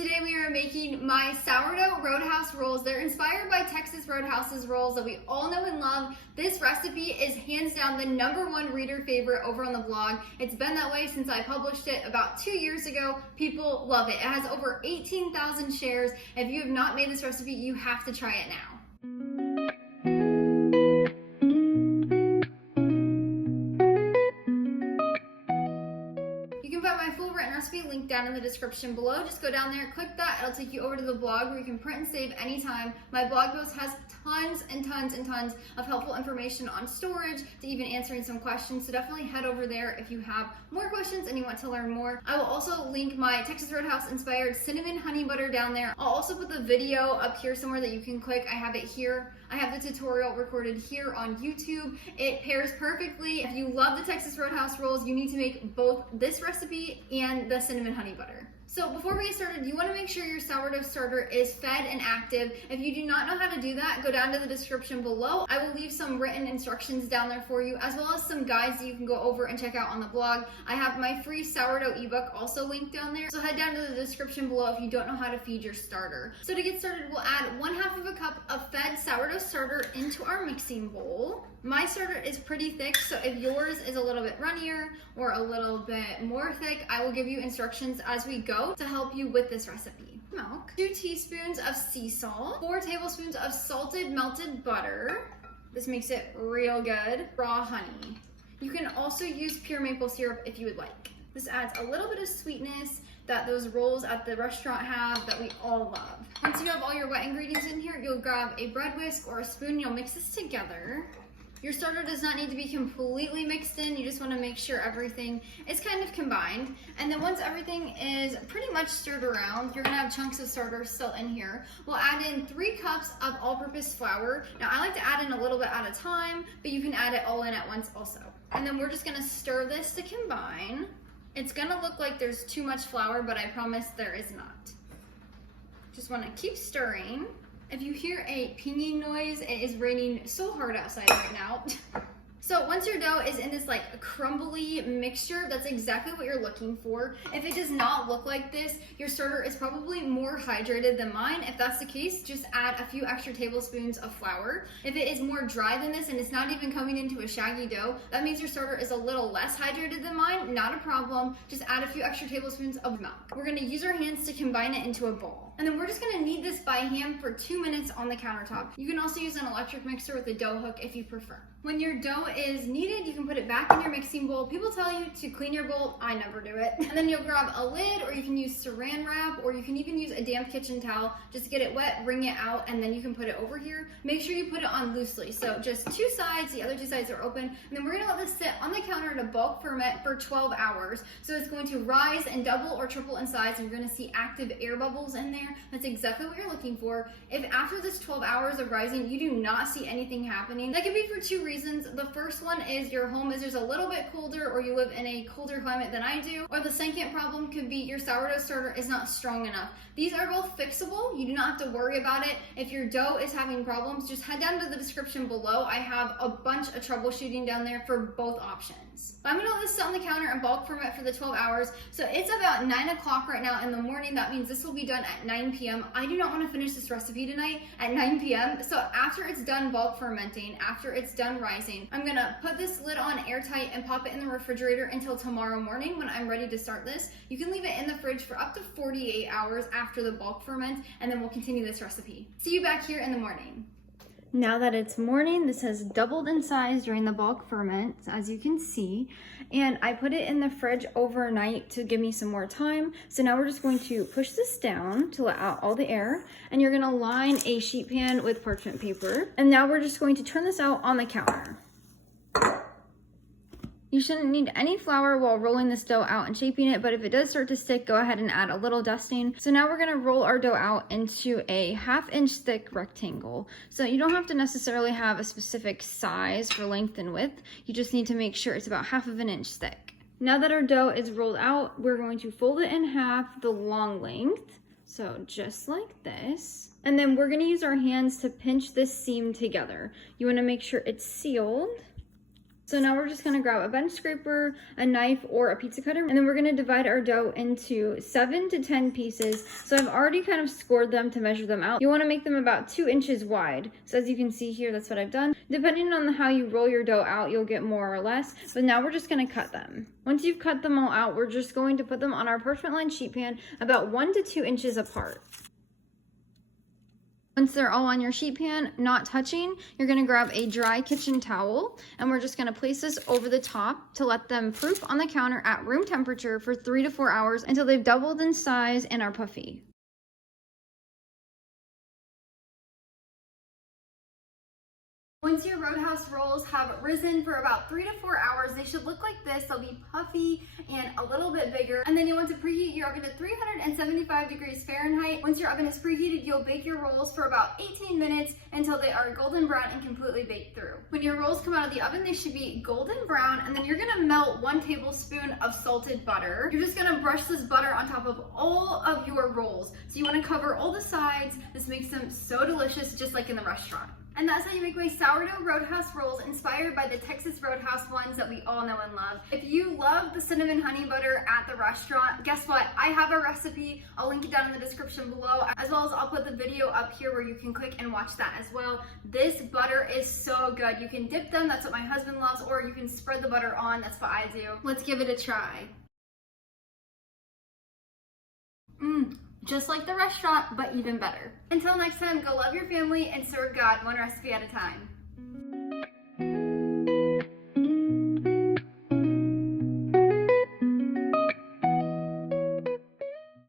Today we are making my Sourdough Roadhouse rolls. They're inspired by Texas Roadhouse's rolls that we all know and love. This recipe is hands down the #1 reader favorite over on the blog. It's been that way since I published it about 2 years ago. People love it. It has over 18,000 shares. If you have not made this recipe, you have to try it now. Recipe linked down in the description below. Just go down there, click that, it'll take you over to the blog where you can print and save anytime. My blog post has tons and tons and tons of helpful information on storage to even answering some questions, so definitely head over there if you have more questions and you want to learn more. I will also link my Texas Roadhouse inspired cinnamon honey butter down there. I'll also put the video up here somewhere that you can click. I have it here. I have the tutorial recorded here on YouTube. It pairs perfectly. If you love the Texas Roadhouse rolls, you need to make both this recipe and the cinnamon honey butter. So before we get started, you want to make sure your sourdough starter is fed and active. If you do not know how to do that, go down to the description below. I will leave some written instructions down there for you, as well as some guides that you can go over and check out on the blog. I have my free sourdough ebook also linked down there, so head down to the description below if you don't know how to feed your starter. So to get started, we'll add 1/2 cup of fed sourdough starter into our mixing bowl. My starter is pretty thick, so if yours is a little bit runnier or a little bit more thick, I will give you instructions as we go to help you with this recipe. Milk, 2 teaspoons of sea salt, 4 tablespoons of salted melted butter. This makes it real good. Raw honey. You can also use pure maple syrup if you would like. This adds a little bit of sweetness that those rolls at the restaurant have that we all love. Once you have all your wet ingredients in here, you'll grab a bread whisk or a spoon. You'll mix this together. Your starter does not need to be completely mixed in. You just want to make sure everything is kind of combined. And then once everything is pretty much stirred around, you're going to have chunks of starter still in here. We'll add in 3 cups of all-purpose flour. Now, I like to add in a little bit at a time, but you can add it all in at once also. And then we're just going to stir this to combine. It's going to look like there's too much flour, but I promise there is not. Just want to keep stirring. If you hear a pinging noise, it is raining so hard outside right now. So once your dough is in this like crumbly mixture, that's exactly what you're looking for. If it does not look like this, your starter is probably more hydrated than mine. If that's the case, just add a few extra tablespoons of flour. If it is more dry than this and it's not even coming into a shaggy dough, that means your starter is a little less hydrated than mine. Not a problem. Just add a few extra tablespoons of milk. We're gonna use our hands to combine it into a ball. And then we're just gonna knead this by hand for 2 minutes on the countertop. You can also use an electric mixer with a dough hook if you prefer. When your dough is kneaded, you can put it back in your mixing bowl. People tell you to clean your bowl. I never do it. And then you'll grab a lid, or you can use saran wrap, or you can even use a damp kitchen towel. Just get it wet, wring it out, and then you can put it over here. Make sure you put it on loosely. So just 2 sides, the other 2 sides are open. And then we're gonna let this sit on the counter to bulk ferment for 12 hours. So it's going to rise and double or triple in size, and you're gonna see active air bubbles in there. That's exactly what you're looking for. If after this 12 hours of rising, you do not see anything happening, that could be for 2 reasons. The first one is your home is just a little bit colder, or you live in a colder climate than I do. Or the second problem could be your sourdough starter is not strong enough. These are both fixable. You do not have to worry about it. If your dough is having problems, just head down to the description below. I have a bunch of troubleshooting down there for both options. But I'm gonna let this sit on the counter and bulk ferment for the 12 hours. So it's about 9 o'clock right now in the morning. That means this will be done at 9 p.m. I do not want to finish this recipe tonight at 9 p.m. So after it's done bulk fermenting, after it's done rising, I'm gonna put this lid on airtight and pop it in the refrigerator until tomorrow morning when I'm ready to start this. You can leave it in the fridge for up to 48 hours after the bulk ferment, and then we'll continue this recipe. See you back here in the morning. Now that it's morning, this has doubled in size during the bulk ferment, as you can see, and I put it in the fridge overnight to give me some more time. So now we're just going to push this down to let out all the air, and you're gonna line a sheet pan with parchment paper. And now we're just going to turn this out on the counter. You shouldn't need any flour while rolling this dough out and shaping it, but if it does start to stick, go ahead and add a little dusting. So now we're gonna roll our dough out into a 1/2 inch thick rectangle. So you don't have to necessarily have a specific size for length and width. You just need to make sure it's about 1/2 inch thick. Now that our dough is rolled out, we're going to fold it in half the long length. So just like this. And then we're gonna use our hands to pinch this seam together. You wanna make sure it's sealed. So now we're just gonna grab a bench scraper, a knife, or a pizza cutter, and then we're gonna divide our dough into 7 to 10 pieces. So I've already kind of scored them to measure them out. You wanna make them about 2 inches wide. So as you can see here, that's what I've done. Depending on how you roll your dough out, you'll get more or less, but now we're just gonna cut them. Once you've cut them all out, we're just going to put them on our parchment lined sheet pan about 1 to 2 inches apart. Once they're all on your sheet pan, not touching, you're gonna grab a dry kitchen towel, and we're just gonna place this over the top to let them proof on the counter at room temperature for 3 to 4 hours until they've doubled in size and are puffy. Once your Roadhouse rolls have risen for about 3 to 4 hours, they should look like this. They'll be puffy and a little bit bigger. And then you want to preheat your oven to 375 degrees Fahrenheit. Once your oven is preheated, you'll bake your rolls for about 18 minutes until they are golden brown and completely baked through. When your rolls come out of the oven, they should be golden brown, and then you're gonna melt 1 tablespoon of salted butter. You're just gonna brush this butter on top of all of your rolls. So you wanna cover all the sides. This makes them so delicious, just like in the restaurant. And that's how you make my sourdough Roadhouse rolls, inspired by the Texas Roadhouse ones that we all know and love. If you love the cinnamon honey butter at the restaurant, guess what? I have a recipe. I'll link it down in the description below, as well as I'll put the video up here where you can click and watch that as well. This butter is so good. You can dip them, that's what my husband loves, or you can spread the butter on, that's what I do. Let's give it a try. Just like the restaurant, but even better. Until next time, go love your family and serve God one recipe at a time.